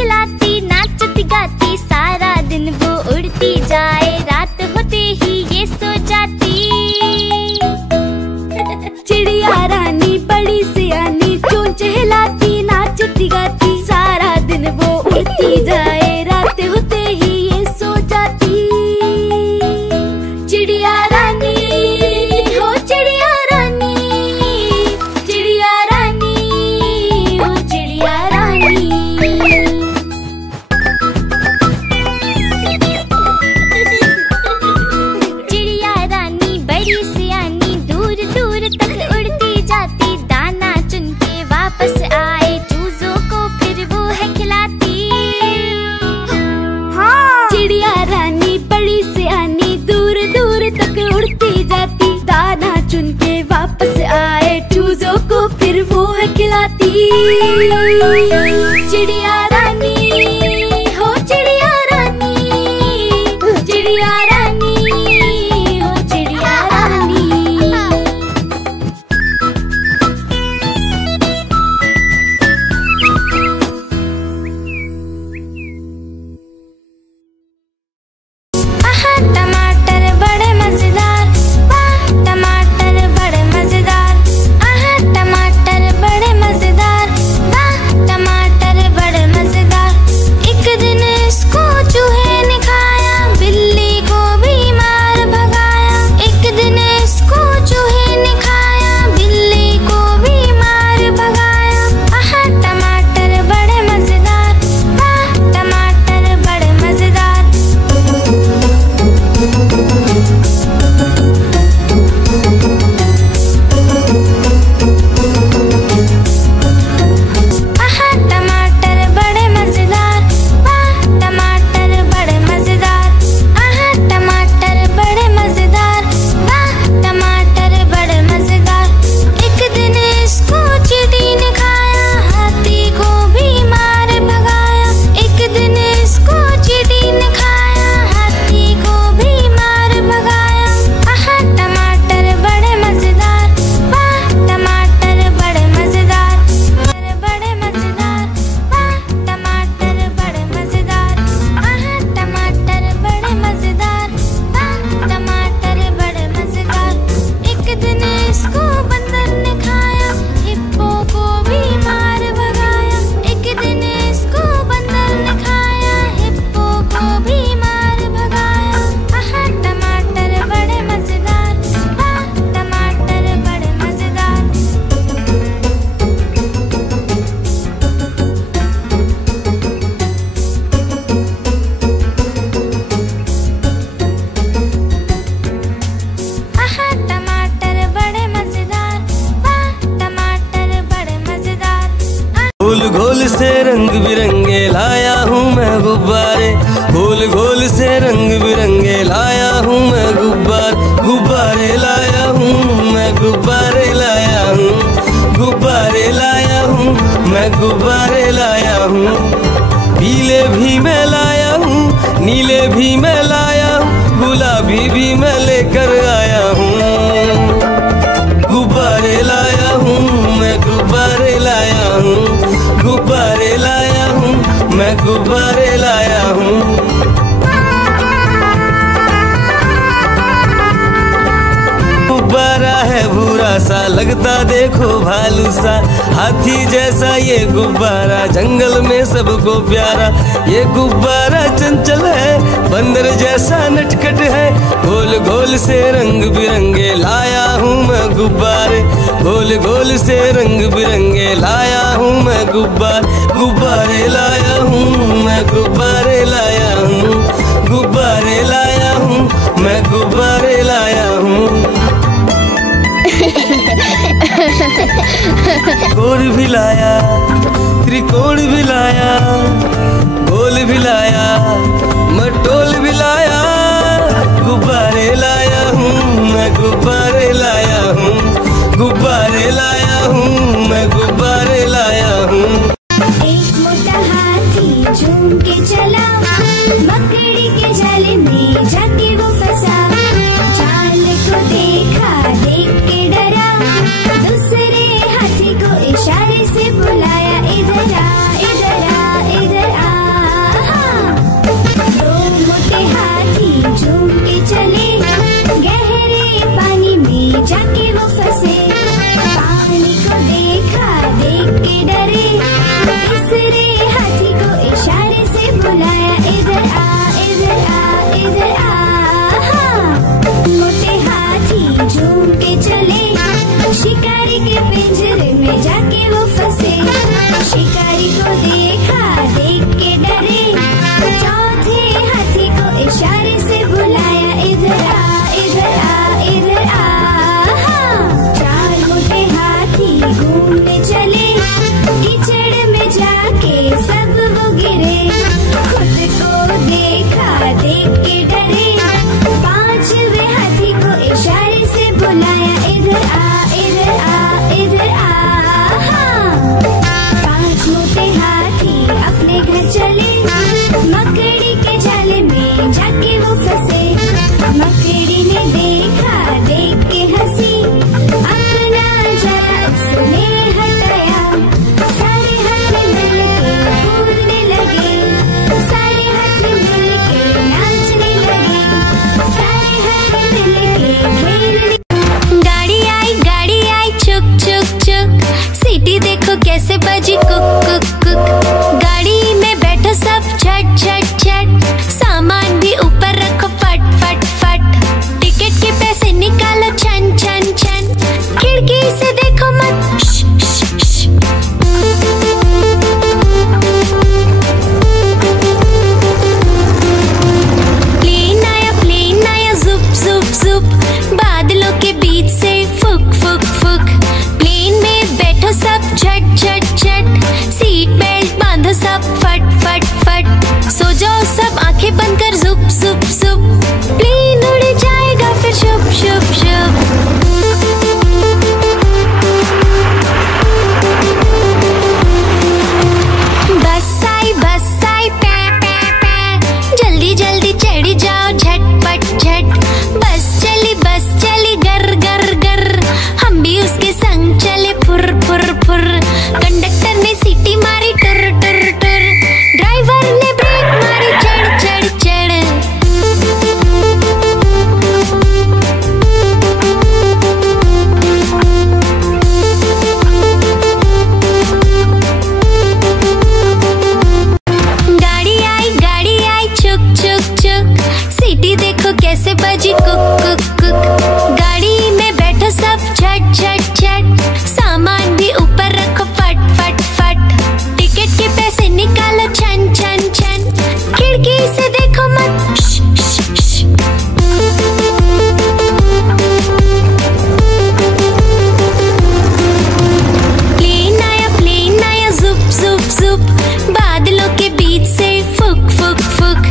खिलाती, नाचती गाती, सारा दिन वो उड़ती जाए, रात होते ही ये सो जाती। चिड़िया रानी बड़ी सियानी, चोंच हिलाती, नाचती गाती, सारा दिन वो उड़ती जाए, रात होते ही ये सो जाती। चिड़िया रानी हो चिड़िया रानी, चिड़िया रानी हो चिड़िया रानी। चिड़िया रानी बड़ी सियानी, दूर दूर तक उड़ती जाती, दाना चुन के वापस आए, चूजों को फिर वो है खिलाती। हाँ। चिड़िया रानी बड़ी सियानी, दूर दूर तक उड़ती जाती, दाना चुन के वापस आए, चूजों को फिर वो है खिलाती। चिड़िया रानी हो चिड़िया रानी, चिड़िया रानी हो चिड़िया रानी। आहा टमाटर बड़े मजेदार, वाह टमाटर बड़े मजेदार, आहा टमाटर बड़े मजेदार, वाह टमाटर बड़े मजेदार। एक दिन इसको चूहे ने खाया, बिल्ली को भी मार भगाया। एक दिन इसको चूहे ने खाया, बिल्ली को भी मार भगाया। आहा टमाटर बड़े मजेदार, वाह टमाटर बड़े मजेदार। आहा टमाटर बड़े मजेदार, वाह टमाटर बड़े मजेदार, आहा टमाटर बड़े मजेदार, वाह टमाटर बड़े मजेदार। एक दिन इसको चींटी ने खाया, हाथी को भी मार भगाया। एक दिन इसको चींटी ने खाया, हाथी को भी मार भगाया। आहा टमाटर बड़े मजेदार, वाह टमाटर बड़े मजेदार, बड़े मजेदार, वाह टमाटर बड़े मजेदार, आहा टमाटर बड़े मजेदार, वाह टमाटर बड़े मजेदार। एक दिन इसको बंदर ने खाया, हिप्पो को भी मार भगाया। एक दिन इसको बंदर ने खाया, हिप्पो को भी मार भगाया। आहा टमाटर बड़े मजेदार, वाह टमाटर बड़े मजेदार। आहा टमाटर बड़े मजेदार, वाह टमाटर बड़े मजेदार। गोल गोल से रंग बिरंगे लाया हूँ मैं गुब्बारे, गोल गोल से रंग बिरंगे लाया हूँ मैं गुब्बारे लाया हूँ मैं, गुब्बारे लाया हूँ, गुब्बारे लाया हूँ मैं, गुब्बारे लाया हूँ। पीले भी मैं लाया हूँ, नीले भी मैं लाया हूँ, गुलाबी भी मैं लेकर आया हूँ। गुब्बारे लाया हूँ मैं, गुब्बारे लाया हूँ, गुब्बारे लाया हूँ मैं, गुब्बारे लाया हूँ। गुब्बारा है भूरा सा, लगता देखो भालू सा, हाथी जैसा ये गुब्बारा, जंगल में सबको प्यारा। ये गुब्बारा चंचल है, बंदर जैसा नटखट है, गोल गोल से रंग बिरंगे लाया हूँ मैं गुब्बारे, गोल गोल से रंग बिरंगे लाया हूँ मैं गुब्बारे लाया हूँ मैं, गुब्बारे लाया हूँ, गुब्बारे लाया हूँ मैं, गुब्बारे लाया हूँ। गोल भी लाया, त्रिकोण भी लाया, गोल भी लाया, मटोल भी लाया, गुब्बारे लाया हूँ मैं, गुब्बारे लाया हूँ, गुब्बारे लाया हूँ मैं, गुब्बारे लाया हूँ। एक मोटा हाथी झूम के चला, मकड़ी के जाल में जाके वो फंसा, जाल को देखा देख के डरा, दूसरे हाथी को इशारे से बुलाया, इधर आ इधर आ इधर आ। कैसे बजी कुक कुक कुक। गाड़ी में बैठो सब झट झट झट, सामान भी ऊपर रखो फट फट फट। टिकट के पैसे निकालो छन छन छन, खिड़की से देखो मत श, श, श। प्लेन आया जुप जुप जुप, बादलों के बीच से फुक फुक फुक।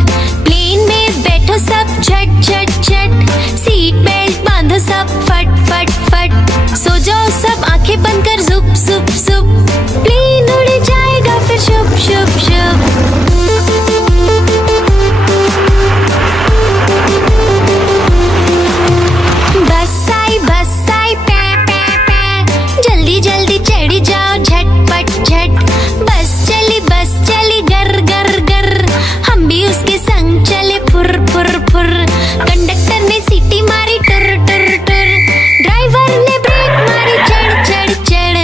प्लेन में बैठो सब झट झट झट, सीट बेल्ट बांधो सब फट फट फट। सो जाओ सब आंखें बंद कर जुप जुप जुप, प्लेन उड़ जाएगा फिर शुभ शुभ शुभ। बस आई पे पे पे, जल्दी जल्दी चढ़ी जाओ झटपट झट। बस चली गर गर गर, हम भी उसके संग चले फुर फुर फुर। कंडक्टर ने सीटी मारी टुर टुर टुर, ड्राइवर ने ब्रेक मारी चढ़ चढ़ चढ़।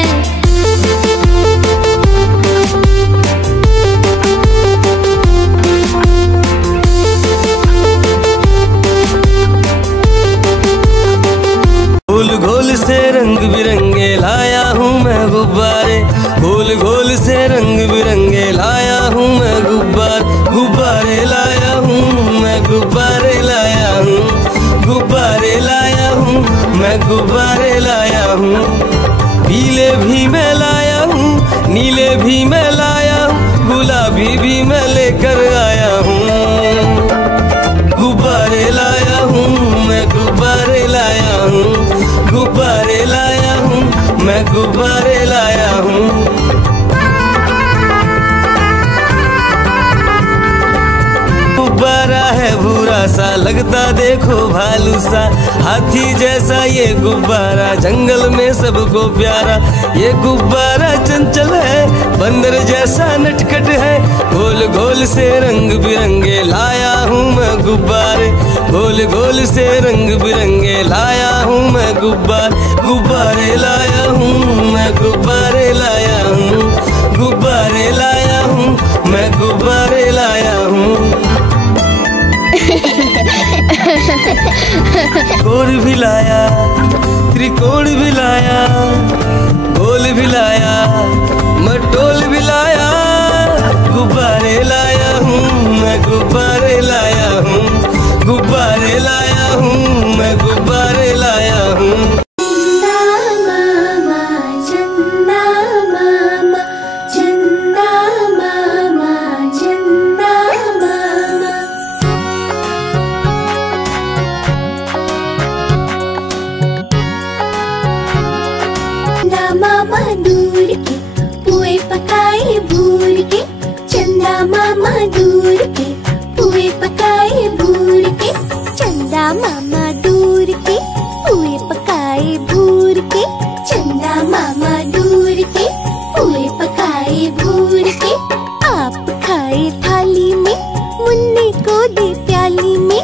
गोल गोल से रंग बिरंगे लाया हूँ मैं गुब्बारे, गोल गोल से रंग बिरंगे लाया हूँ मैं गुब्बारे लाया हूँ मैं, गुब्बारे लाया हूँ, गुब्बारे लाया हूँ मैं, गुब्बारे लाया हूँ। पीले भी मैं लाया हूँ, नीले भी मैं लाया हूँ, गुलाबी भी मैं लेकर आया हूँ। गुब्बारे लाया हूँ मैं, गुब्बारे लाया हूँ, गुब्बारे लाया हूँ मैं, गुब्बारे लाया हूँ। गुब्बारा है भूरा सा, लगता देखो भालू सा, हाथी जैसा ये गुब्बारा, जंगल में सबको प्यारा। ये गुब्बारा चंचल है, बंदर जैसा नटखट है, गोल गोल से रंग बिरंगे लाया हूँ मैं गुब्बारे, गोल गोल से रंग बिरंगे लाया हूँ मैं गुब्बारे लाया हूँ मैं, गुब्बारे लाया हूँ, गुब्बारे लाया हूँ मैं, गुब्बारे लाया हूँ। गोल भी लाया, त्रिकोण भी लाया, गोल भी लाया, मटोल भी लाया, गुब्बारे लाया हूँ मैं, गुब्बारे लाया हूँ, गुब्बारे लाया हूँ मैं, गुब्बारे लाया हूँ। मामा दूर के पुए पकाए भूर के, चंदा मामा दूर के पुए पकाए भूर के, चंदा मामा दूर के पुए पकाए भूर के, चंदा मामा दूर के पुए पकाए भूर के। आप खाए थाली में, मुन्ने को दे प्याली में,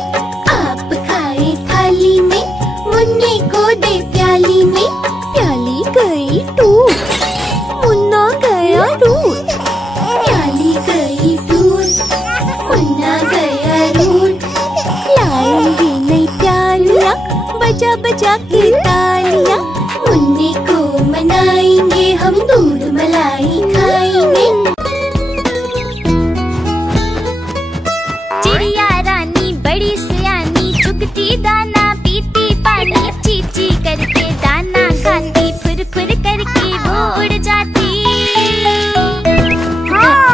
आप खाए थाली में, मुन्ने को दे प्याली में। प्याली गई टूट, मुन्ना गया रूट, प्याली गई टूट, मुन्ना गया रूट। लाएंगे नई प्यालियाँ, बजा बजा के तालियाँ, मुन्ने को मनाएंगे हम, दूध मलाई खाएंगे। चिड़िया रानी बड़ी सियानी, चुगती दाना पीती पानी, चीची करके दाना खाती, फुर फुर करके वो उड़ जाती।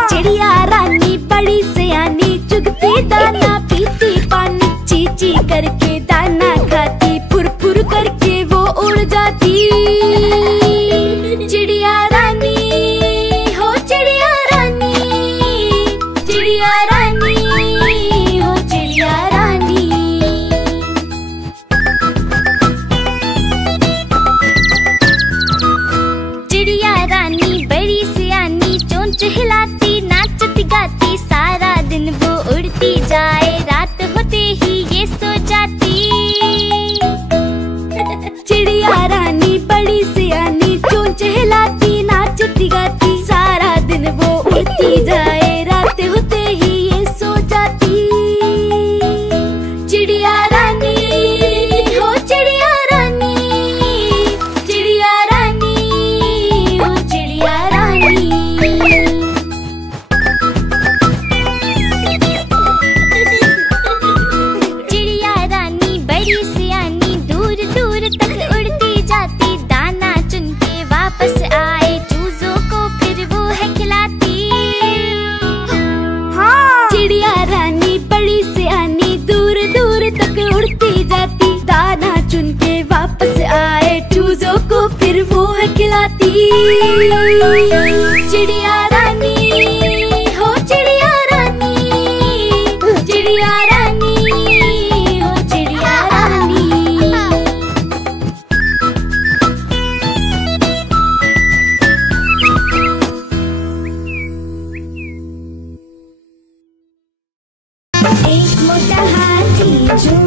चिड़िया रानी बड़ी सियानी, चुगती दाना पीती पानी, चीची करके दाना खाती, फुर फुर करके वो उड़ जाती। चिड़िया रानी हो चिड़िया रानी, चिड़िया रानी हो चिड़िया रानी। चिड़िया रानी बड़ी सियानी, चोंच हिलाती नाचती गाती, सारा दिन वो उड़ती जाए, रात होते ही ये सो जाती। चिड़िया रानी बड़ी सियानी, चोंच हिलाती नाचती गाती, सारा दिन वो उड़ती जाए, रात होते ही ये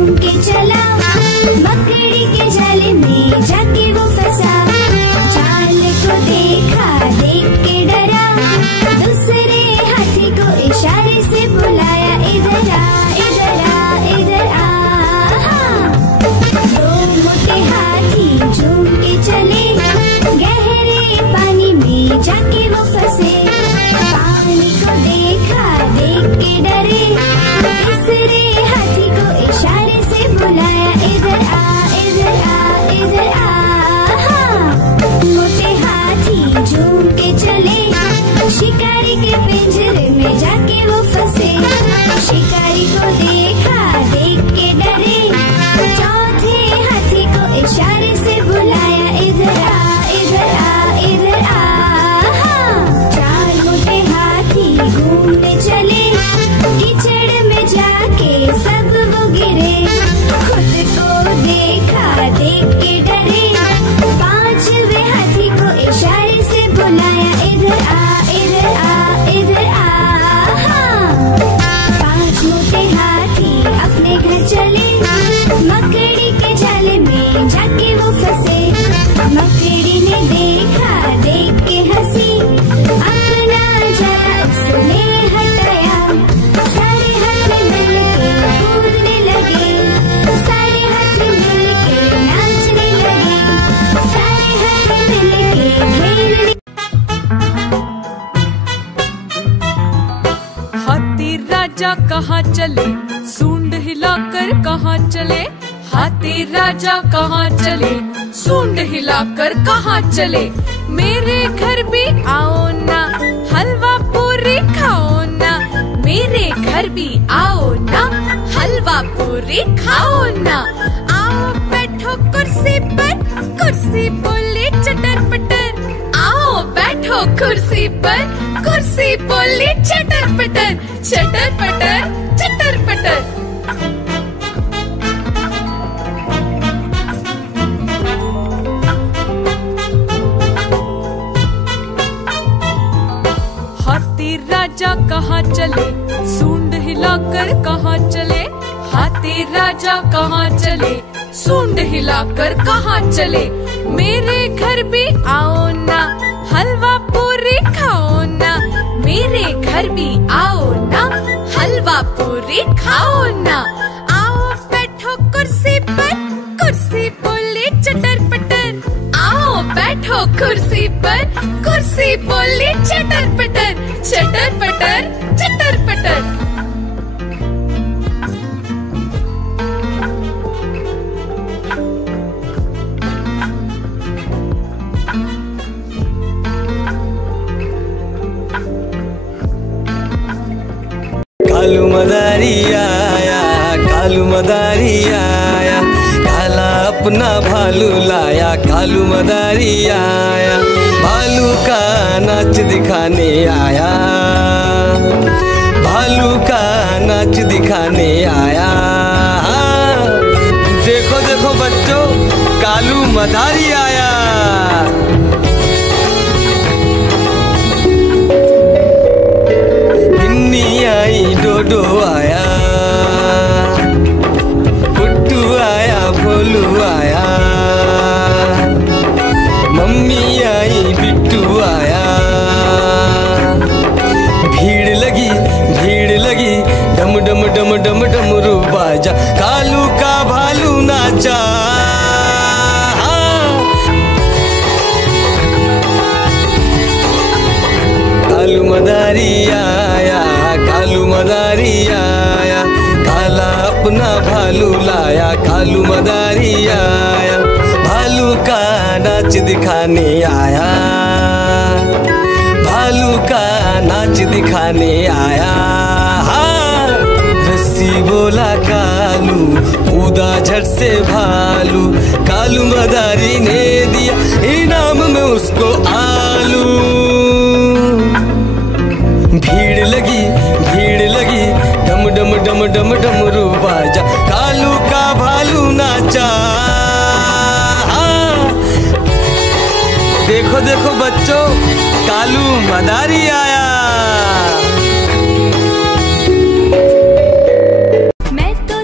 झूम के चला, मकड़ी के जाल में जाके वो फंसा। जाल को देखा, देख के डरा, दूसरे हाथी को इशारे से बुलाया, इधर आ इधर आ इधर आ। दो मोटे हाथी झूम के चले, गहरे पानी में जाके वो फंसे। पानी को देखा, देख के डरे, तीसरे हाथी को इशारे से बुलाया, इधर आ इधर आ इधर आ। मोटे हाथी झूम के चले, शिकारी के पिंजरे में जाके वो फंसे। शिकारी को देखा, देख के डरे, चौथे हाथी को इशारे से बुलाया, इधर आ इधर आ इधर आ। चार मोटे हाथी घूमने चले, कीचड़ में जाके सब वो गिरे। खुद को देखा, देख के डरे, पांचवे हाथी को इशारे से बुलाया, इधर आ इधर आ इधर आ। पांच मोटे हाथी अपने घर चले, मकड़ी के जाल में जाके वो फंसे। मकड़ी ने देखा, देख के हंसी, अपना जाल उसने हटाया। सारे हाथी मिलके कूदने लगे, सारे हाथी मिलके नाचने लगे, सारे हाथी मिलके खेलने। हाथी राजा कहाँ चले, सूंड हिलाकर कहाँ चले। हाथी राजा कहाँ चले, सूंड हिलाकर कहाँ चले। मेरे घर भी आओ ना, हलवा पूरी खाओ ना। मेरे घर भी आओ ना, हलवा पूरी खाओ ना। आओ बैठो कुर्सी पर, कुर्सी बोले चटर पटर। आओ बैठो कुर्सी पर, कुर्सी बोले चटर पटर। चटर पटर चटर पटर। हाथी राजा कहाँ चले, सूंड हिलाकर कहाँ चले। हाथी राजा कहाँ चले, सूंड हिलाकर कहाँ चले। मेरे घर भी आओ ना, हलवा पूरी खाओ ना। मेरे घर भी आओ ना, हलवा पूरी खाओ ना। आओ बैठो कुर्सी पर, कुर्सी बोले चटर पटर। आओ बैठो कुर्सी पर, कुर्सी बोले चटर पटर। चटर पटर चटर पटर। कालू मदारी आया, कालू मदारी आया, काला अपना भालू लाया। कालू मदारी आया, भालू का नाच दिखाने आया, भालू का नाच दिखाने आया। देखो देखो बच्चों, कालू मदारी आया। बिन्नी आई, डोडो आया, पुट्टू आया, भोलू आया, मम्मी आई, बिट्टू आया। भीड़ लगी, डम डम डम डम डमरू बाजा। कालू का भालू नाचा। कालू मदारी आया, कालू मदारी आया, काला अपना भालू लाया। कालू मदारी आया, भालू का नाच दिखाने आया, भालू का नाच दिखाने आया। रस्सी बोला कालू, कूदा झट से भालू। कालू मदारी ने दिया इनाम में उसको आलू। भीड़ लगी, डम डम डम डम डमरू बाजा। कालू का भालू नाचा। देखो देखो बच्चों, कालू मदारी आया। मैं तो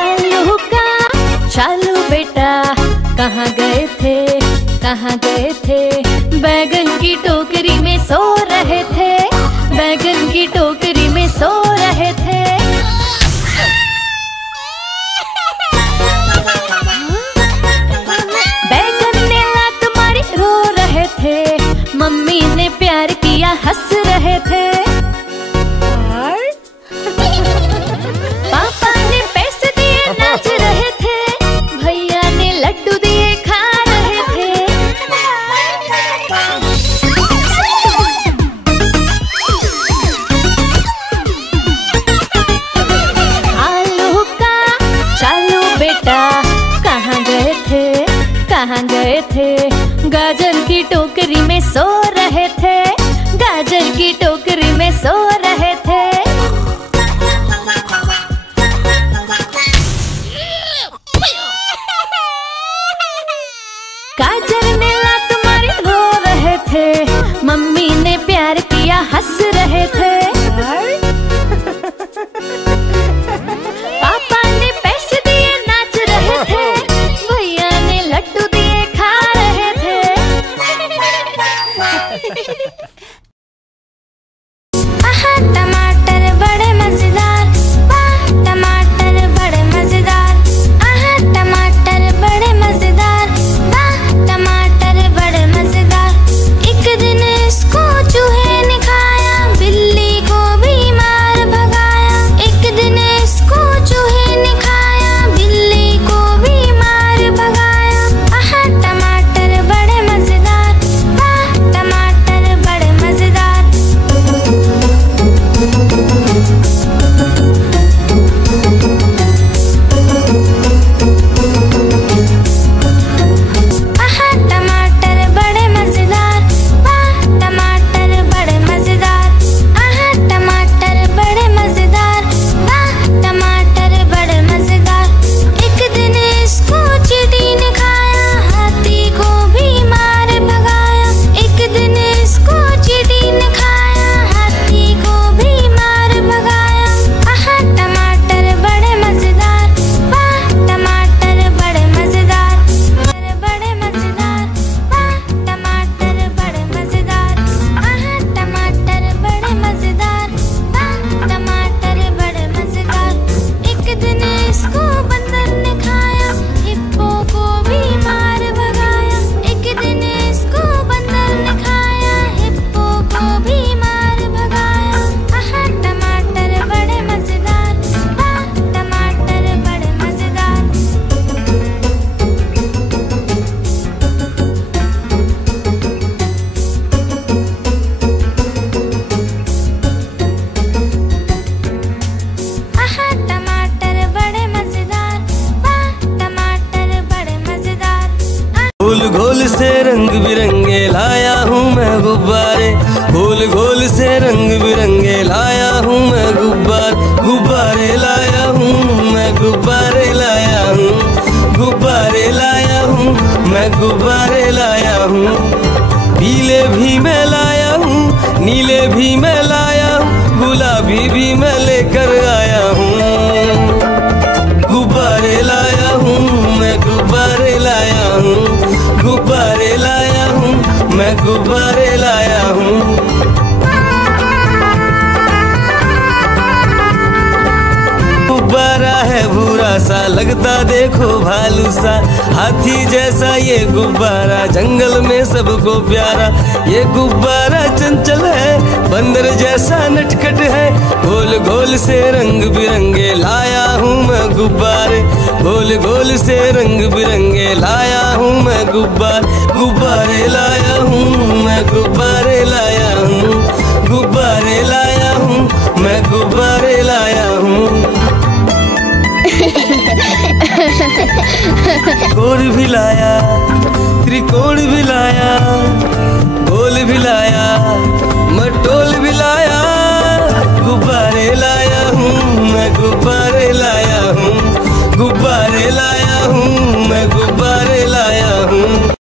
आलू का चालू बेटा कहाँ गए थे, कहाँ गए थे? बैगन की टोकरी में सो रहे थे, बैगन की टोकरी में सो रहे थे। बैगन ने लात मारी रो रहे थे, मम्मी ने प्यार किया हंस रहे थे। पापा ने पैसे दिए नाच रहे थे, भैया ने लड्डू दिए खा रहे थे। आलू का चालू बेटा कहाँ गए थे, कहाँ गए थे? गाजर की टोकरी में सो रहे थे, गाजर की टोकरी में सो रहे थे। गाजर ने लात मारी रो रहे थे, मम्मी ने प्यार किया हंस रहे थे। पापा ने पैसे दिए नाच रहे थे, भैया ने लड्डू दिए खा रहे थे। आहा टमाटर बड़े मजेदार, वाह टमाटर बड़े मजेदार। आहा टमाटर बड़े मजेदार, वाह टमाटर बड़े मजेदार। एक दिन इसको चूहे ने खाया, बिल्ली को भी मार भगाया। एक दिन इसको चूहे ने खाया, बिल्ली को भी मार भगाया। आहा टमाटर बड़े मजेदार, वाह टमाटर बड़े मजेदार। आहा टमाटर बड़े मजेदार, वाह टमाटर बड़े मजेदार। आहा टमाटर बड़े मजेदार, वाह टमाटर बड़े मजेदार। एक दिन इसको चींटी ने खाया, हाथी को भी मार भगाया। एक दिन इसको चींटी ने खाया, हाथी को भी मार भगाया। आहा टमाटर बड़े मजेदार, वाह टमाटर बड़े मजेदार। बड़े मजेदार, वाह टमाटर बड़े मजेदार। आहा टमाटर बड़े मजेदार, वाह टमाटर बड़े मजेदार। एक दिन इसको बंदर ने खाया, हिप्पो को भी मार भगाया। एक दिन इसको बंदर ने खाया, हिप्पो को भी मार भगाया। आहा टमाटर बड़े मजेदार, वाह टमाटर बड़े मजेदार। आहा टमाटर बड़े मजेदार, वाह टमाटर बड़े मजेदार। गोल गोल से रंग बिरंगे लाया हूँ मैं गुब्बारे, गोल गोल से रंग बिरंगे लाया हूँ मैं गुब्बारे लाया हूँ मैं, गुब्बारे लाया हूँ, गुब्बारे लाया हूँ मैं, गुब्बारे लाया हूँ। पीले भी मैं लाया हूँ, नीले भी मैं लाया हूँ, गुलाबी भी मैं लेकर आया हूँ। गुब्बारे लाया हूँ मैं, गुब्बारे लाया हूँ, गुब्बारे लाया हूँ मैं, गुब्बारे लाया हूँ। गुब्बारा है भूरा सा, लगता देखो भालू सा, हाथी जैसा ये गुब्बारा, जंगल में सबको प्यारा। ये गुब्बारा चंचल है, बंदर जैसा नटखट है, गोल गोल से रंग बिरंगे लाया हूँ मैं गुब्बारे, गोल गोल से रंग बिरंगे लाया हूँ मैं गुब्बारे लाया हूँ मैं, गुब्बारे लाया हूँ, गुब्बारे लाया हूँ मैं, गुब्बारे लाया हूँ। कोण भी लाया, त्रिकोण भी लाया, गोल भी लाया, मटोल भी लाया, गुब्बारे लाया हूँ मैं, गुब्बारे लाया हूँ, गुब्बारे लाया हूँ मैं, गुब्बारे लाया हूँ।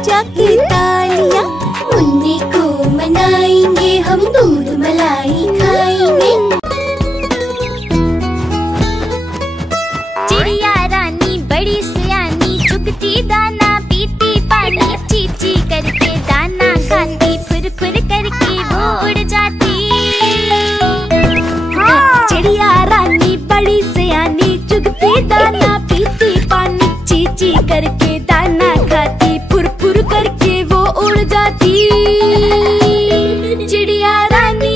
बजाके तालियां, मुन्नी को मनाएंगे हम, दूध मलाई खाएंगे। चिड़िया रानी बड़ी सियानी, चुगती दाना पीती पानी, चींची करके दाना खाती, फुर फुर करके वो उड़ जाती। चिड़िया रानी बड़ी सियानी, चुगती दाना पीती पानी, चींची करके दाना खाती, फुर फुर करके वो उड़ जाती। चिड़िया रानी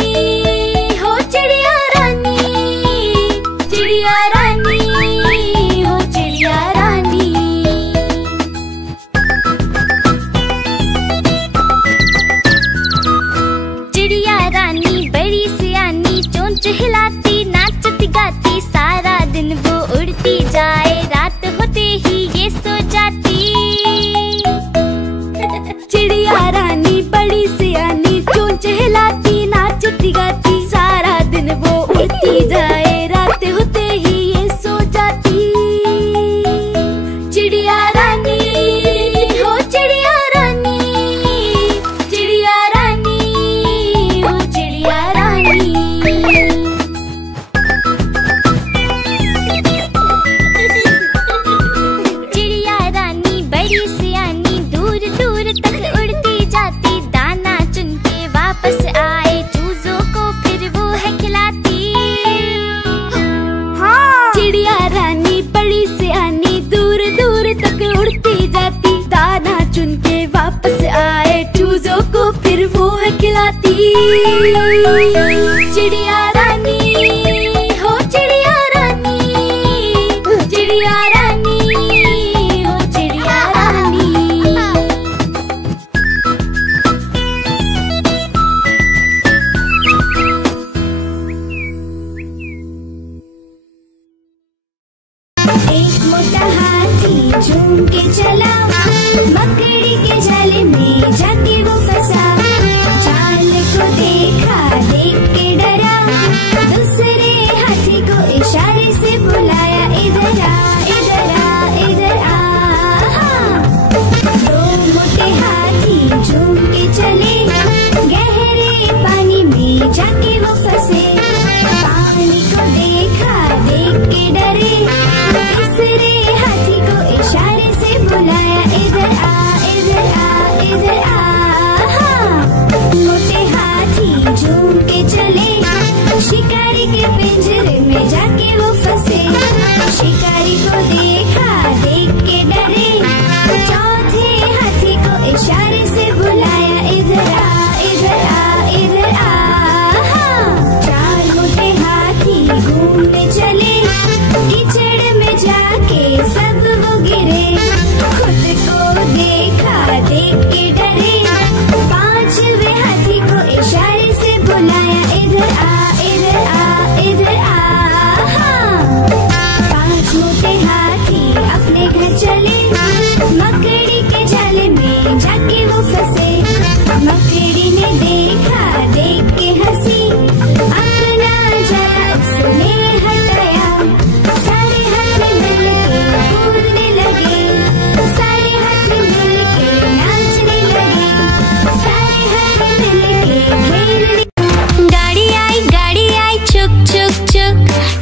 हो चिड़िया रानी, चिड़िया रानी हो चिड़िया रानी। चिड़िया रानी बड़ी सियानी, चोंच हिलाती, नाचती गाती, सारा दिन वो उड़ती जाए, रात होते ही ये सो जाती। चिड़िया रानी बड़ी सियानी, चोंच हिलाती, नाचती गाती, सारा दिन वो उड़ती जाए, रात होते ही ये सो जाती। चिड़िया रानी हो चिड़िया रानी, चिड़िया रानी हो चिड़िया रानी। चिड़िया रानी बड़ी सियानी, दूर दूर तक उड़ती जाती, दाना चुन के वापस आए, चूजों को फिर वो है खिलाती। चिड़िया रानी बड़ी सियानी, दूर दूर तक उड़ती जाती, दाना चुन के वापस आए, चूजों को फिर वो है खिलाती। चिड़िया रानी हो चिड़िया रानी, चिड़िया रानी हो चिड़िया रानी। एक मोटा हाथी झूम के चला, मकड़ी के जाले में जाके वो फंसा, जाल को देखा देख के डरा, दूसरे हाथी को इशारे से बुलाया, इधर आ इधर आ इधर आ। दो मोटे हाथी झूम के चले, गहरे पानी में जाके वो फंसे, पानी को देखा देख के डरे, तीसरे हाथी को इशारे से बुलाया, इधर आ इधर आ इधर आ। मोटे हाथी झूम के चले, शिकारी के पिंजरे में जाके वो फंसे, शिकारी को देखा देख के डरे, चौथे हाथी को इशारे से बुलाया, इधर आ इधर आ इधर आ। चार मोटे हाथी घूमने चले, कीचड़ में जाके सब वो गिरे, खुद को देखा देख के डरे, पांचवे हाथी को इशारे से बुलाया, इधर आ इधर आ इधर आ। पांच मोटे हाथी अपने घर चले, मकड़ी के जाले में जाके वो फंसे, मकड़ी ने देखा देख के हंसी, अपना जाला उसने हटाया, सारे हाथी मिलके कूदने लगे, सारे हाथी मिलके नाचने लगे, सारे हाथी मिलके खेलने। गाड़ी आई चुक चुक चुक,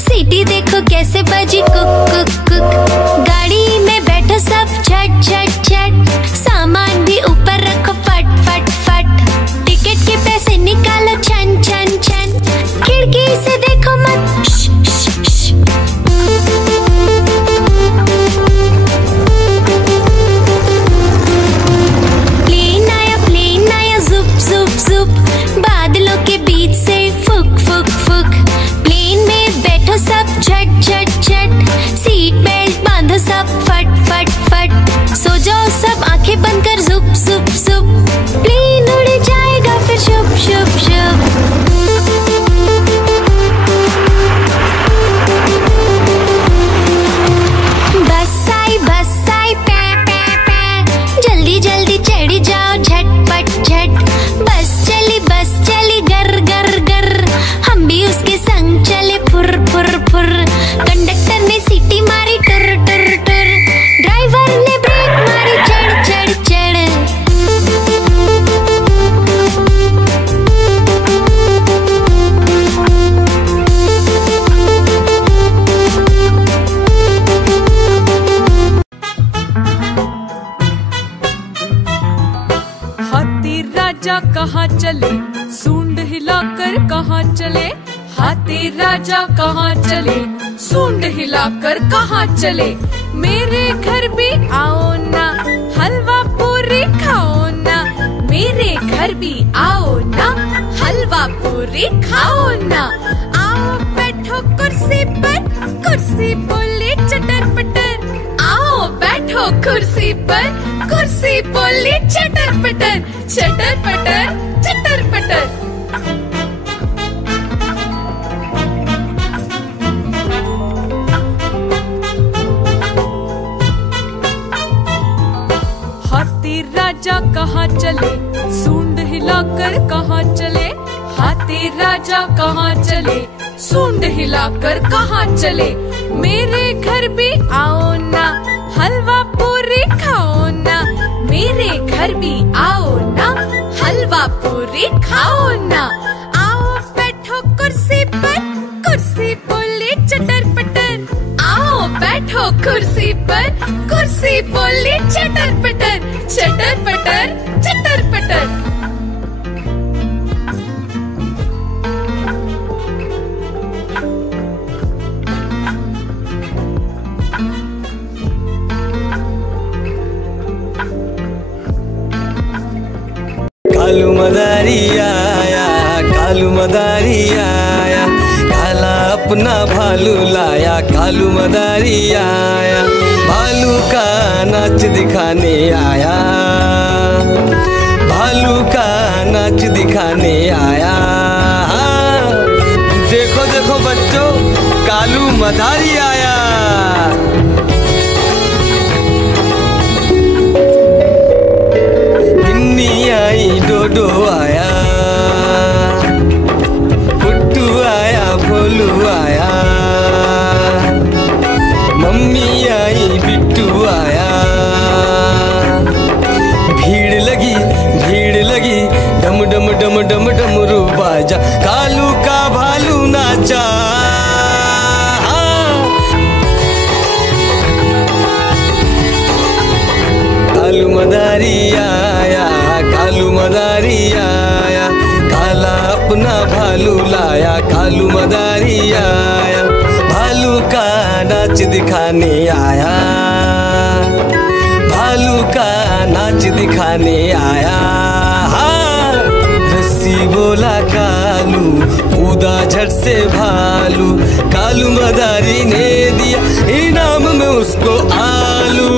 सीटी देखो कैसे बजी कुक कुक कुक, गाड़ी में बैठो सब झट झट झट, सामान भी ऊपर रखो फट फट फट, राजा कहाँ चले, सूंड हिलाकर कहाँ चले। हाथी राजा कहाँ चले, सूंड हिलाकर कहाँ चले। मेरे घर भी आओ ना, हलवा पूरी खाओ ना। मेरे घर भी आओ ना, हलवा पूरी खाओ ना। आओ बैठो कुर्सी पर, कुर्सी बोली चटर पटर। आओ बैठो कुर्सी पर, कुर्सी बोली चटर पटर। चटर पटर चटर पटर। हाथी राजा कहाँ चले, सूंड हिलाकर कहाँ चले। हाथी राजा कहाँ चले, सूंड हिलाकर कहाँ चले। मेरे घर भी आओ ना, हलवा पूरी खाओ ना। मेरे घर भी आओ ना, हलवा पूरी खाओ ना। आओ बैठो कुर्सी पर, कुर्सी बोली चटर पटर। आओ बैठो कुर्सी पर, कुर्सी बोली चटर पटर। चटर पटर चटर पटर। कालू मदारी आया, कालू मदारी आया। काला अपना भालू लाया, कालू मदारी आया। भालू का नाच दिखाने आया, भालू का नाच दिखाने आया। देखो देखो बच्चों, कालू मदारी आया। गिन्नी आई, डोडो आया, पुट्टू आया, भोलू आया। मम्मी आई, बिट्टू आया। भीड़ लगी, भीड़ लगी, डम डम डम डम डमरू बाजा। कालू का भालू नाचा। कालू मदारी आया, कालू मदारी आया। काला अपना भालू लाया, कालू मदारी आया। भालू का नाच दिखाने आया, भालू का नाच दिखाने आया। रस्सी बोला कालू, कूदा झट से भालू। कालू मदारी ने दिया इनाम में उसको आलू।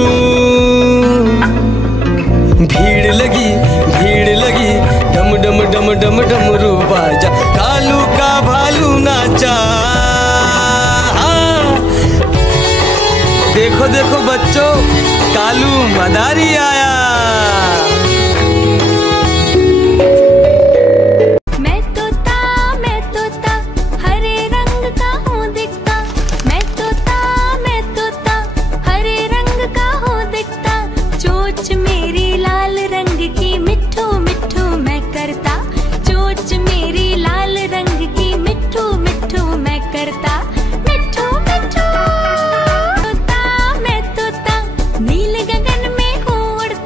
भीड़ लगी, भीड़ लगी, डम डम डम डम डमरू बाजा। कालू का भालू नाचा। देखो देखो बच्चों, कालू मदारी आया। मैं तोता हरे रंग का हूँ दिखता। मैं तोता हरे रंग का हूँ दिखता। चोंच मेरी लाल रंग की, मिट्ठू मिट्ठू मैं करता। चोंच मेरी लाल रंग की, मिट्ठू मिट्ठू मैं करता। मिट्ठू मिट्ठू मैं तोता नील गगन में हूँ उड़ता।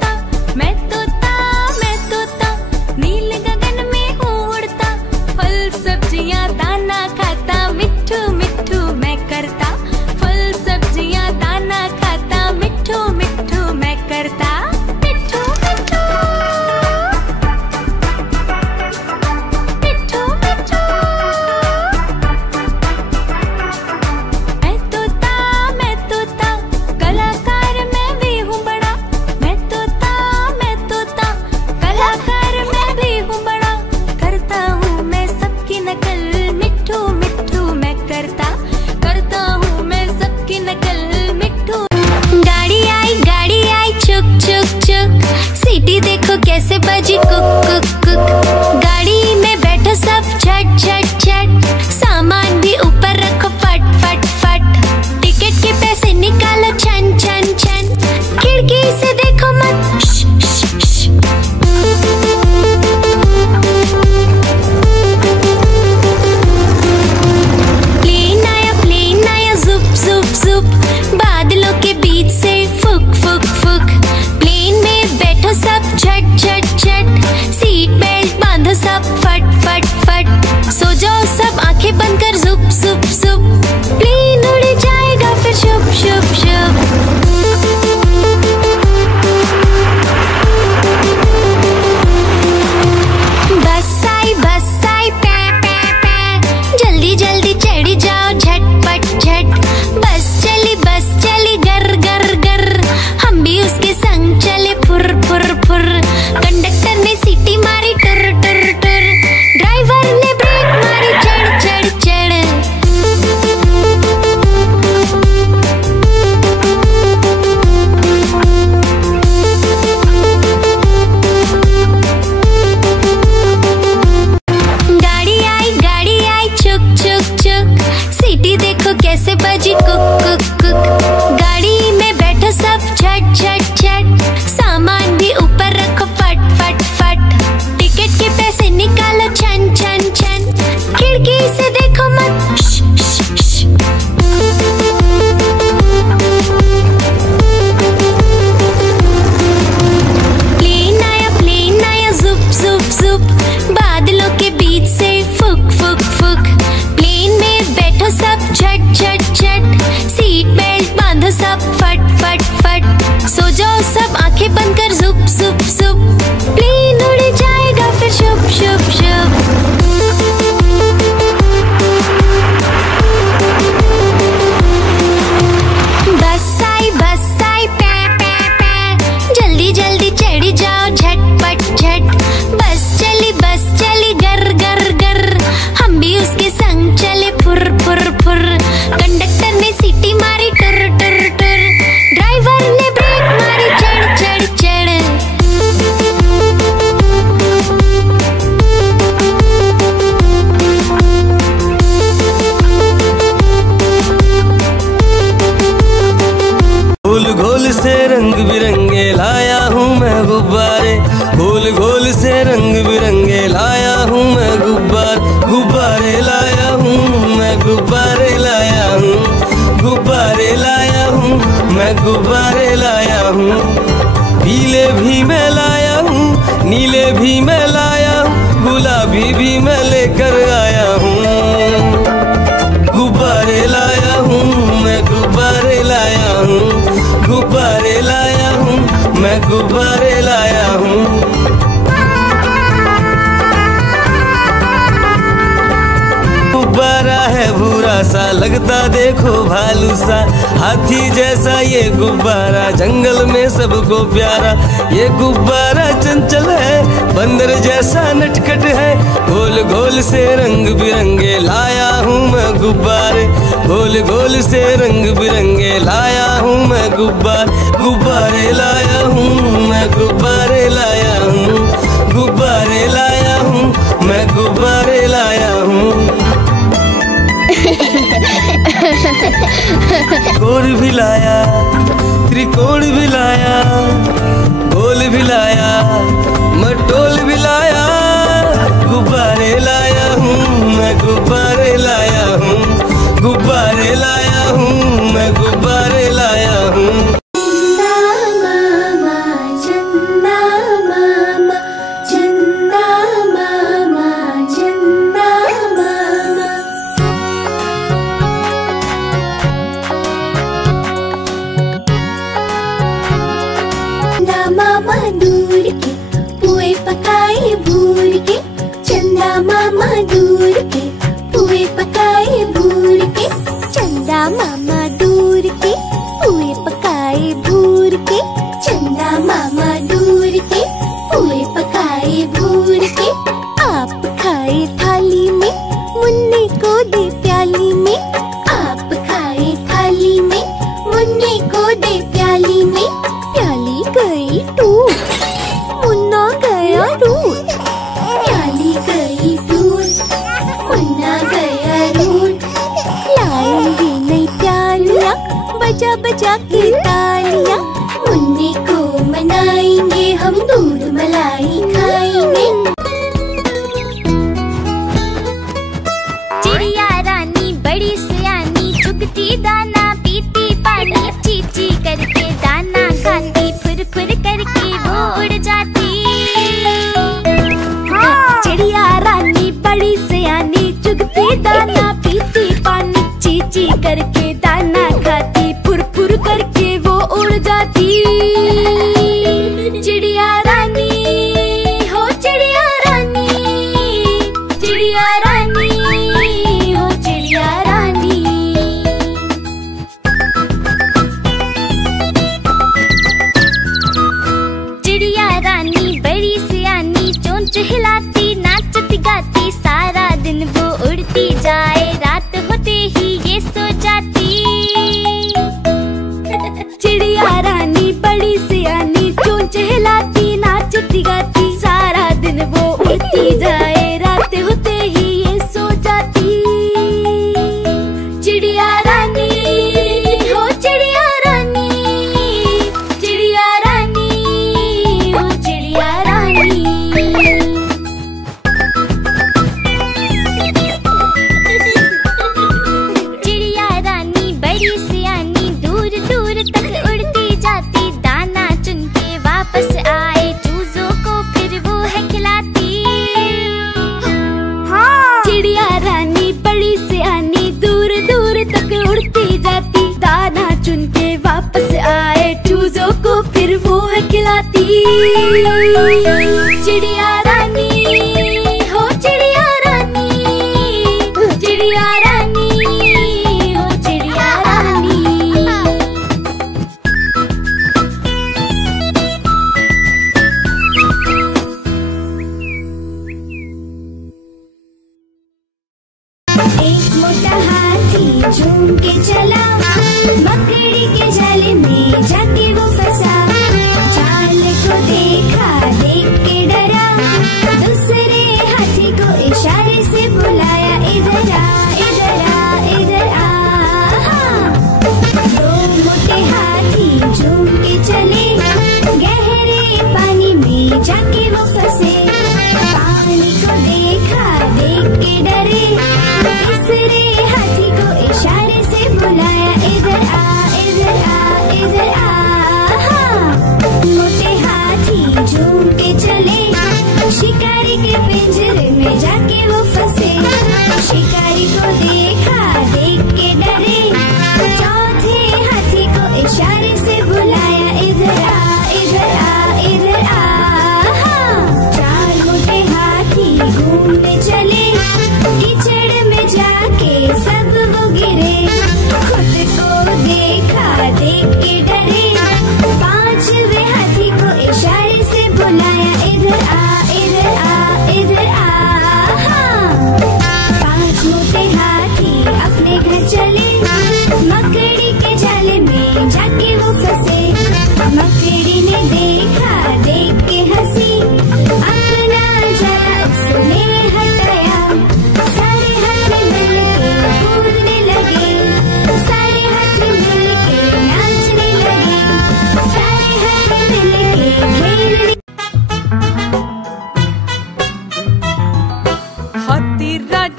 मैं गुब्बारे लाया हूँ। पीले भी मैं लाया हूँ, नीले भी मैं लाया हूँ, गुलाबी भी मैं लेकर आया हूँ। गुब्बारे लाया हूँ, मैं गुब्बारे लाया हूँ, गुब्बारे लाया हूँ, मैं गुब्बारे लाया हूँ। गुब्बारा है भूरा सा, लगता देखो भालू सा, हाथी जैसा ये गुब्बारा, जंगल में सबको प्यारा। ये गुब्बारा चंचल है, बंदर जैसा नटखट है, गोल गोल से रंग बिरंगे लाया हूँ मैं गुब्बारे, गोल गोल से रंग बिरंगे लाया हूँ मैं गुब्बारे लाया हूँ, मैं गुब्बारे लाया हूँ, गुब्बारे लाया हूँ, मैं गुब्बारे लाया हूँ। गोल भी लाया, त्रिकोण भी लाया, गोल भी लाया, मटोल भी लाया, गुब्बारे लाया हूँ मैं गुब्बारे लाया हूँ, गुब्बारे लाया हूँ मैं गुब्बारे लाया हूँ। मामा दूर के पुए पकाए भूर के, चंदा मामा दूर के पुए पकाए भूर के, चंदा मामा दूर के पुए पकाए भूर के। आप खाए थाली में, मुन्ने को दे प्याली में, आप खाए थाली में, मुन्ने को दे प्याली में। प्याली गई टूट, मुन्ना गया रूठ, प्याली गई टूट, मुन्ना गया रूठ, लाएंगे नहीं प्याली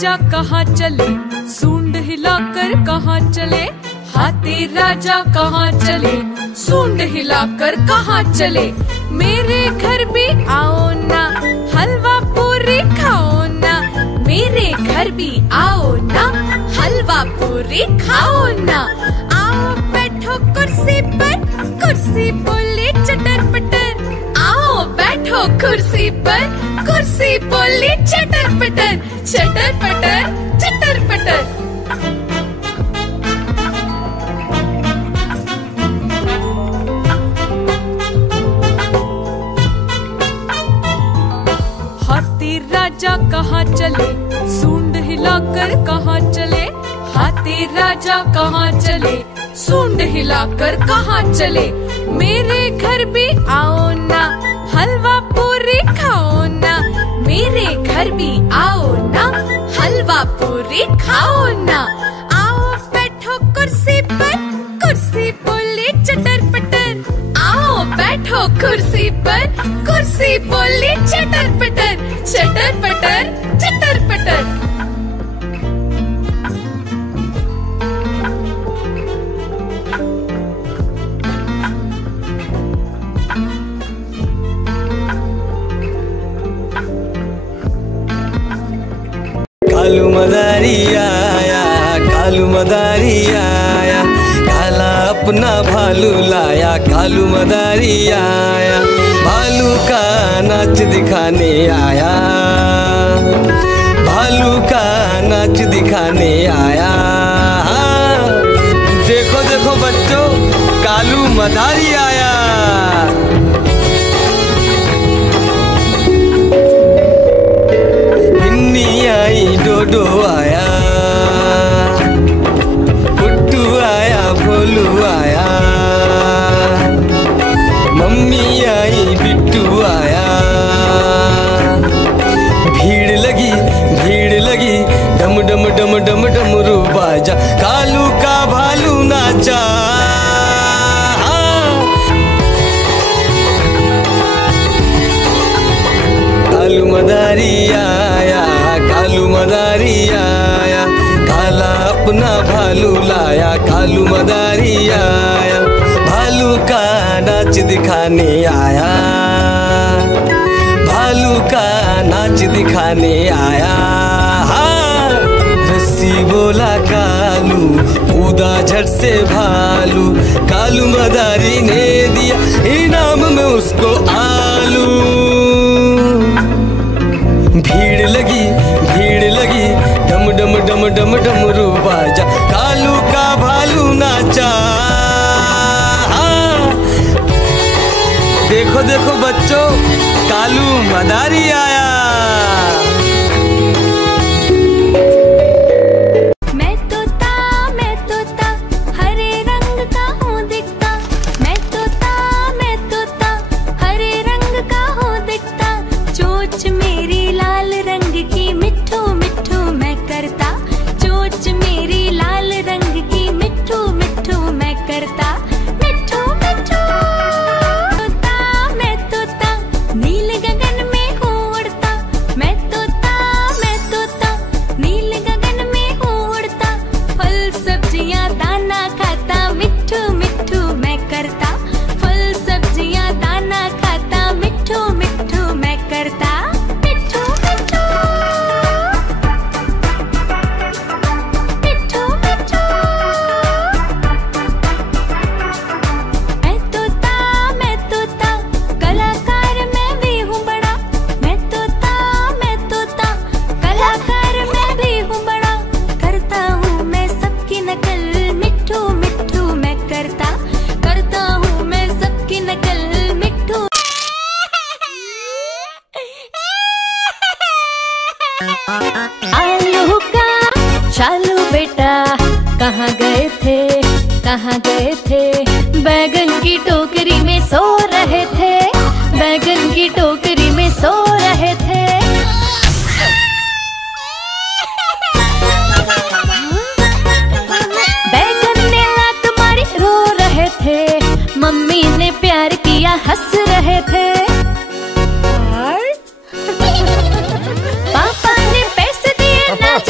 राजा कहाँ चले, सूंड हिलाकर कहाँ चले। हाथी राजा कहाँ चले, सूंड हिलाकर कहाँ चले। मेरे घर भी आओ ना, हलवा पूरी खाओ ना। मेरे घर भी आओ ना, हलवा पूरी खाओ ना। आओ बैठो कुर्सी पर, कुर्सी बोले चटर पटर। आओ बैठो कुर्सी पर, कुर्सी बोली चटर पटर। चटर पटर चटर पटर। हाथी राजा कहाँ चले, सूंड हिलाकर कहाँ चले। हाथी राजा कहाँ चले, सूंड हिलाकर कहाँ चले। मेरे घर भी आओ ना, हलवा पूरी खाओ ना। मेरे घर भी आओ ना, हलवा पूरी खाओ ना। आओ बैठो कुर्सी पर, कुर्सी बोले चटर पटर। आओ बैठो कुर्सी पर, कुर्सी बोले चटर पटर। चटर पटर चटर पटर। कालू मदारी आया, कालू मदारी आया, काला अपना भालू लाया। कालू मदारी आया, भालू का नाच दिखाने आया। भालू का नाच दिखाने आया। देखो देखो बच्चों, कालू मदारी आया। आई डोडो आया, पुट्टू आया, भोलू आया। मम्मी आई, बिट्टू आया। भीड़ लगी, भीड़ लगी, डम डम डम डम डमरू बाजा। कालू का भालू नाचा। कालू मदारी आया, कालू मदारी आया, काला अपना भालू लाया। कालू मदारी आया, भालू का नाच दिखाने आया। भालू का नाच दिखाने आया। रस्सी बोला कालू, कूदा झट से भालू। कालू मदारी ने दिया इनाम में उसको आलू। भीड़ लगी, भीड़ लगी, डम डम डम डम डमरू बाजा। कालू का भालू नाचा। देखो देखो बच्चों, कालू मदारी आया। मैं तोता हरे रंग का हूँ दिखता। मैं तोता हरे रंग का हूँ दिखता। चोंच मेरी लाल रंग की, मिट्ठू मिट्ठू मैं करता। चोंच मेरी लाल रंग की, मिट्ठू मिट्ठू मैं करता। मिट्ठू मिट्ठू। मैं तोता नील गगन में हूँ उड़ता। मैं तोता नील गगन में हूँ उड़ता। फल सब्जियाँ दाना खाता, मिट्ठू मिट्ठू मैं करता। फल सब्जियाँ दाना खाता, मिट्ठू मिट्ठू मैं करता। मिट्ठू मिट्ठू। मिट्ठू मिट्ठू। मैं तोता कलाकार मैं भी हूँ बड़ा। मैं तोता कलाकार मैं भी हूँ बड़ा। करता हूँ मैं सबकी नकल, मिट्ठू मिट्ठू मैं करता। करता हूँ मैं सबकी नकल, मिट्ठू। आलू का चालू बेटा, कहाँ गए थे, कहाँ गए थे। बैगन की टोकरी में सो रहे थे। बैगन की टोकरी में सो रहे थे। बैगन ने लात मारी, रो रहे थे। मम्मी ने प्यार किया, हंस रहे थे। पापा ने पैसे दिए, नाच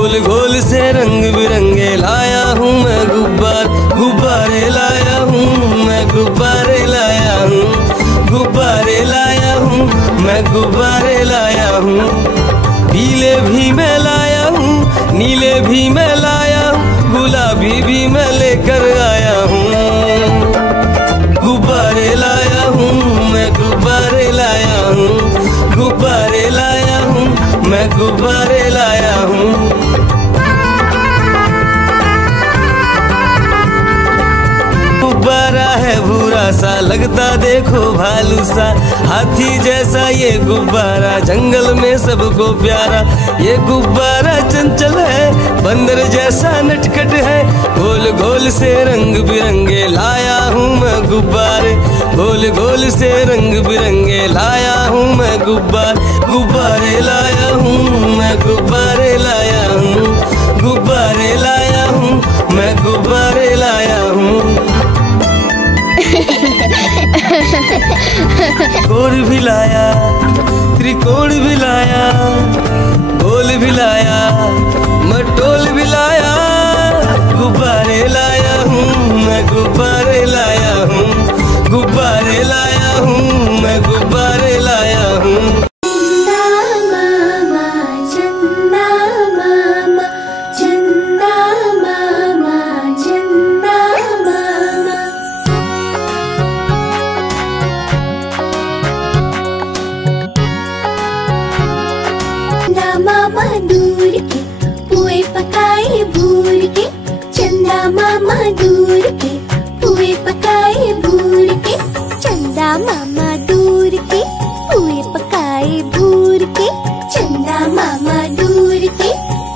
गोल गोल से रंग बिरंगे लाया हूँ मैं गुब्बारे लाया हूँ मैं गुब्बारे लाया हूँ गुब्बारे लाया हूँ मैं गुब्बारे लाया हूँ। पीले भी मैं लाया हूँ नीले भी मैं लाया हूँ गुलाबी भी मैं लेकर आया हूँ। गुब्बारे लाया हूँ मैं गुब्बारे लाया हूँ गुब्बारे लाया हूँ मैं गुब्बारे लाया हूँ। गुब्बारा है भूरा सा लगता देखो भालू सा, हाथी जैसा ये गुब्बारा जंगल में सबको प्यारा। ये गुब्बारा चंचल है बंदर जैसा नटखट है, गोल गोल से रंग बिरंगे लाया हूँ मैं गुब्बारे, गोल गोल से रंग बिरंगे लाया हूँ मैं गुब्बारे लाया हूँ मैं गुब्बारे लाया हूँ गुब्बारे लाया हूँ मैं गुब्बारे लाया हूँ। कोण भी लाया त्रिकोण भी लाया गोल भी लाया मटोल भी लाया, गुब्बारे लाया हूँ मैं गुब्बारे लाया हूँ गुब्बारे लाया हूँ मैं गुब्बारे लाया हूँ। मामा दूर के पुए पकाए भूर के, चंदा मामा दूर के पुए पकाए भूर के, चंदा मामा दूर के पुए पकाए भूर के, चंदा मामा दूर के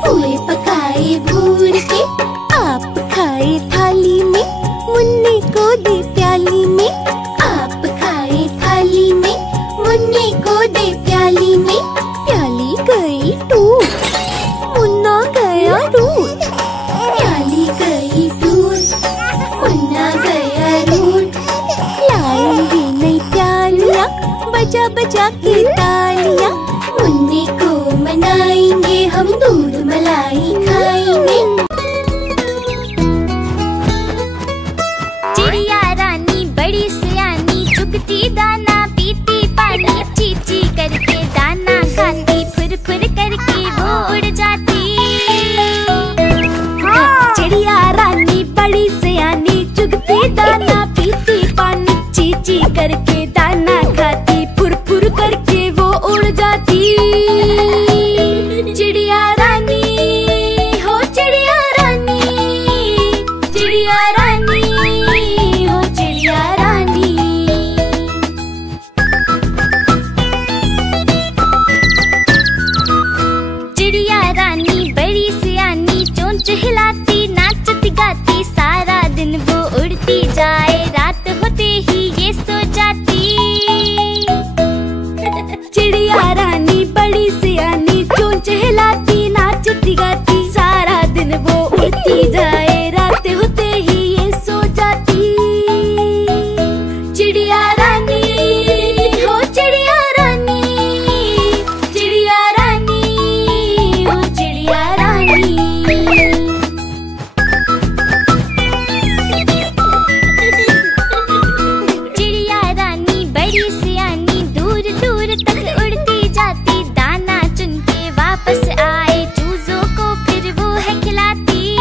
पुए पकाए भूर के। आप खाए थाली में मुन्ने को दे प्याली में, आप खाए थाली में मुन्ने को दे प्याली में, प्याली गई टूट मुन्ना गया रूट, प्याली गई टूट मुन्ना गया रूट। लाएंगे नई प्यालियाँ बजा बजा के तालियाँ, मुन्ने को मनाएंगे हम दूध मलाई खाएंगे। चिड़िया रानी बड़ी सियानी चुगती दाना पीती पानी, चीची करके दाना खाती फुर फुर करके वो उड़ जाती। हाँ। चिड़िया रानी बड़ी सियानी चुगती दाना पीती पानी, चीची करके दाना खाती फुर फुर करके वो उड़ जाती। चिड़िया रानी हो चिड़िया रानी, चिड़िया रानी हो चिड़िया रानी। चिड़िया रानी बड़ी सियानी चोंच हिलाती नाचती गाती, सारा दिन वो उड़ती जाए रात होते ही ये सो जाती। चिड़िया रानी बड़ी सियानी चोंच हिलाती नाचती गाती, सारा दिन वो उड़ती जाए रात होते ही ये सो जाती। चिड़िया रानी हो चिड़िया रानी, चिड़िया रानी हो चिड़िया रानी। चिड़िया रानी बड़ी सियानी दूर दूर तक उड़ती जाती, दाना चुन के वापस आए चूजों को फिर वो है खिलाती।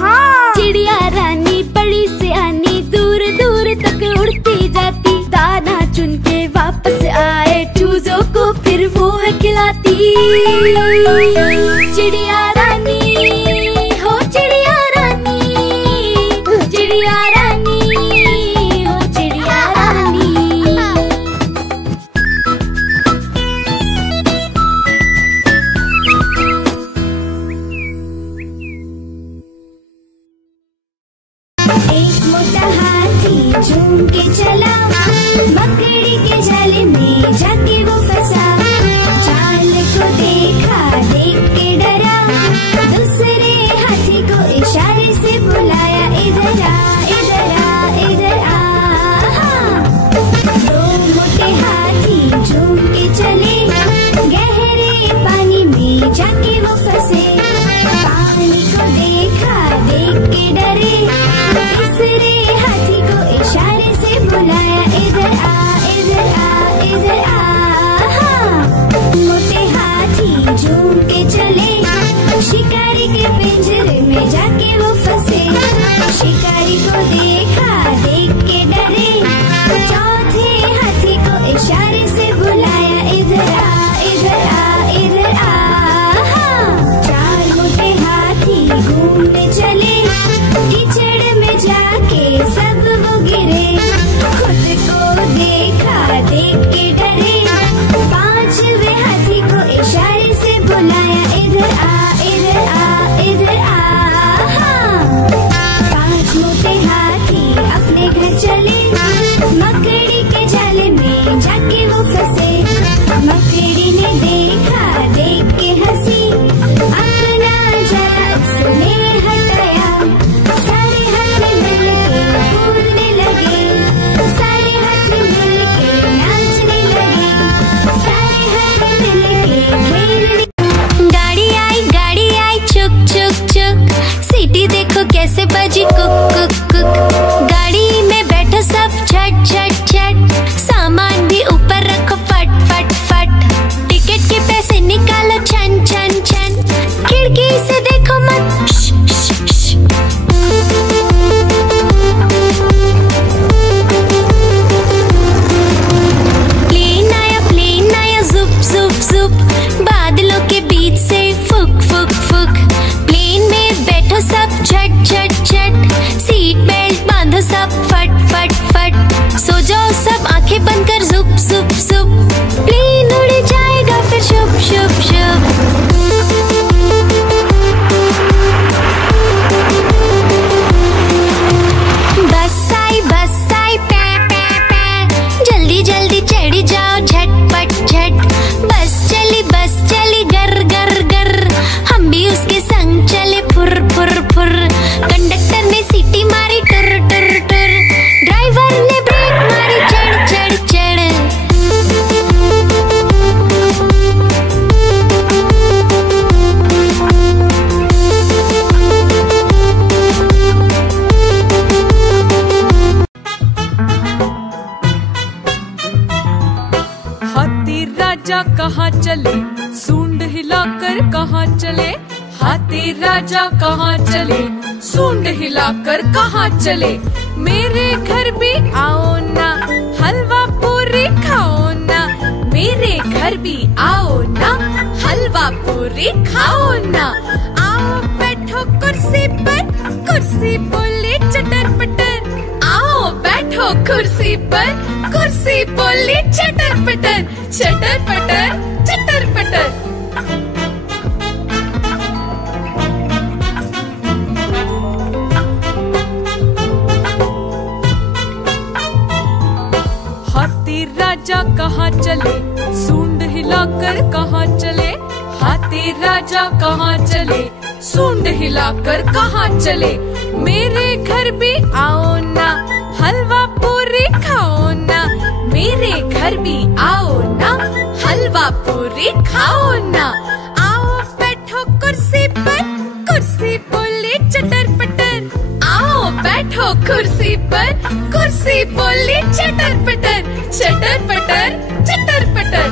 हाँ। चिड़िया रानी बड़ी सियानी दूर दूर तक उड़ती जाती, दाना चुन के वापस आए चूजों को फिर वो है खिलाती। चिड़िया रानी हो चिड़िया रानी, चिड़िया रानी हो चिड़िया रानी। एक मोटा हाथी झूम के चला, मकड़ी के जाल में जाके वो फंसा, जाल को देखा वो फंसे। पानी को देखा, देख के डरे, तीसरे हाथी को इशारे से बुलाया, इधर आ, इधर आ, इधर आ। मोटे हाथी झूम के चले, शिकारी के पिंजरे में जाके वो फंसे। शिकारी को देखा, देख के डरे, चौथे हाथी को इशारे से बुलाया, इधर आ, इधर आ, इधर आ। चार मोटे हाथी घूमने चले, कीचड़ में जाके सब वो गिरे। खुद को देखा, देख के डरे, पांचवे हाथी को इशारे से बुलाया, इधर आ, इधर आ, इधर आ। पांच मोटे हाथी अपने घर चले, मकड़ी के जाले में जाके वो फंसे। मकड़ी ने देखा, देख के हंसी, अपना जाला उसने हटाया। सारे हाथी मिलके कूदने लगे, सारे हाथी मिलके नाचने लगे, सारे हाथी मिलके खेलने। गाड़ी आई चुक चुक चुक, सीटी देखो कैसे बजी कुक कुक कुक। गाड़ी में बैठो सब झट झट झट, सामान भी ऊपर रखो फट फट फट। टिकट के पैसे निकालो छन छन छन, खिड़की से देखो मत श, श, श। प्लेन आया जुप जुप जुप, बादलों के बीच से फुक फुक फुक। प्लेन में बैठो सब झट झट झट, सीट बेल्ट बांधो सब फट फट फट। सो जाओ सब आंखें बंद कर जुप जुप जुप, प्लेन उड़ जाएगा फिर शुप शुप शुप। बस आई पै पै पै, जल्दी जल्दी चढ़ी जाओ झटपट झट। बस चली गर गर गर, हम भी उसके संग चले फुर फुर फुर। कंडक्टर ने सीटी मारी टुर टुर टुर, ड्राइवर ने ब्रेक मारी चढ़ चढ़ चढ़। हाथी राजा कहाँ चले, सूंड हिलाकर कहाँ चले। हाथी राजा कहाँ चले, सूंड हिलाकर कहाँ चले। मेरे घर भी आओ ना, हलवा पूरी खाओ ना। मेरे घर भी आओ ना, हलवा पूरी खाओ ना। आओ बैठो कुर्सी पर, कुर्सी बोली चटर पटर। आओ बैठो कुर्सी पर, कुर्सी बोली चटर पटर, चटर पटर, चटर पटर। हाथी राजा कहाँ चले, सूंड हिलाकर कहाँ चले। हाथी राजा कहाँ चले, सूंड हिलाकर कहाँ चले। मेरे घर भी आओ ना, हलवा पूरी खाओ ना। मेरे घर भी आओ ना, हलवा पूरी खाओ ना। आओ बैठो कुर्सी पर, कुर्सी बोली चटर पटर। आओ बैठो कुर्सी पर, कुर्सी बोली चटर पटर, चटर पटर, चटर पटर।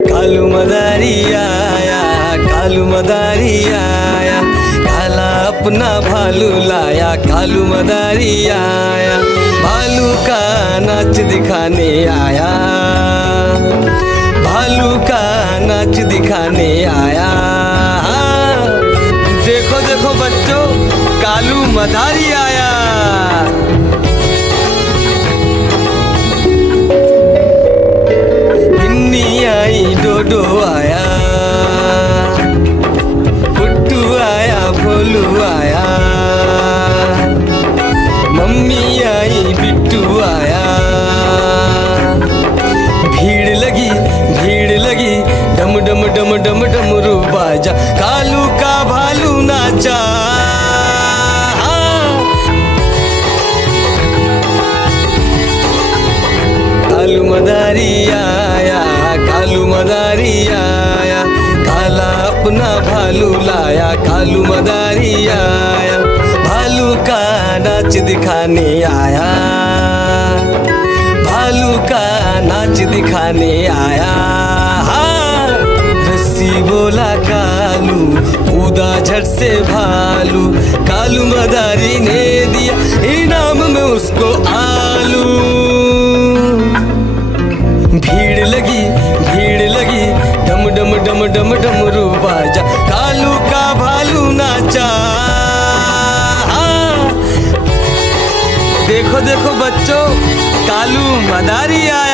कालू मदारी आया, कालू मदारी आया, काला अपना भालू लाया। कालू मदारी आया, भालू का नाच दिखाने आया, भालू का नाच दिखाने आया। देखो देखो बच्चों, कालू मदारी आया। गिन्नी आई, डोडो आया, गुड्डू आया, भोलू आया, मम्मी आई, बिट्टू आया। भीड़ लगी, डम डम डम डम डमरू बाजा। कालू का कालू मदारी आया, भालू का नाच दिखाने आया, भालू का नाच दिखाने आया। हाँ, रस्सी बोला कालू, कूदा झट से भालू, कालू मदारी ने दिया इनाम में उसको आलू। भीड़ लगी डम डम डम डम डमरू बाजा, कालू का भालू नाचा। देखो देखो बच्चों, कालू मदारी आया।